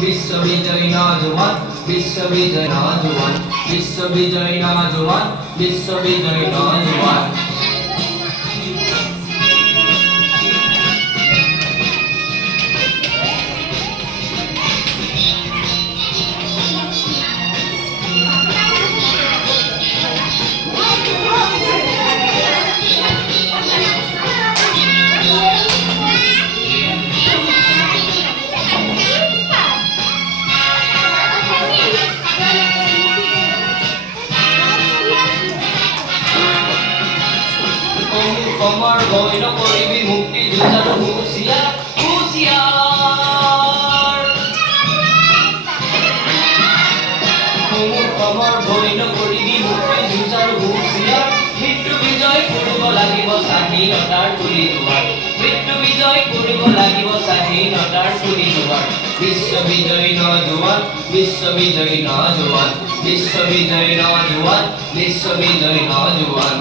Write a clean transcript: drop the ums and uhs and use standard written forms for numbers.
বিশ্ববিজয়ী নওজোয়ান বিশ্ববিজয়ী নওজোয়ান বিশ্ববিজয়ী নওজোয়ান বিশ্ববিজয়ী নওজোয়ান কমৰ বই নকৰিবি মুক্তি যুঁজাৰু হুঁচিয়াৰ হুঁচিয়াৰ কমৰ বই নকৰিবি মুক্তি যুঁজাৰু হুঁচিয়াৰ মৃত্যু বিজয় কৰিব লাগিব স্বাধীনতাৰ তুলি দুৱাৰ মৃত্যু বিজয় কৰিব লাগিব স্বাধীনতাৰ তুলি দুৱাৰ বিশ্ববিজয়ী নওজোৱান বিশ্ববিজয়ী নওজোৱান বিশ্ববিজয়ী নওজোৱান বিশ্ববিজয়ী নওজোৱান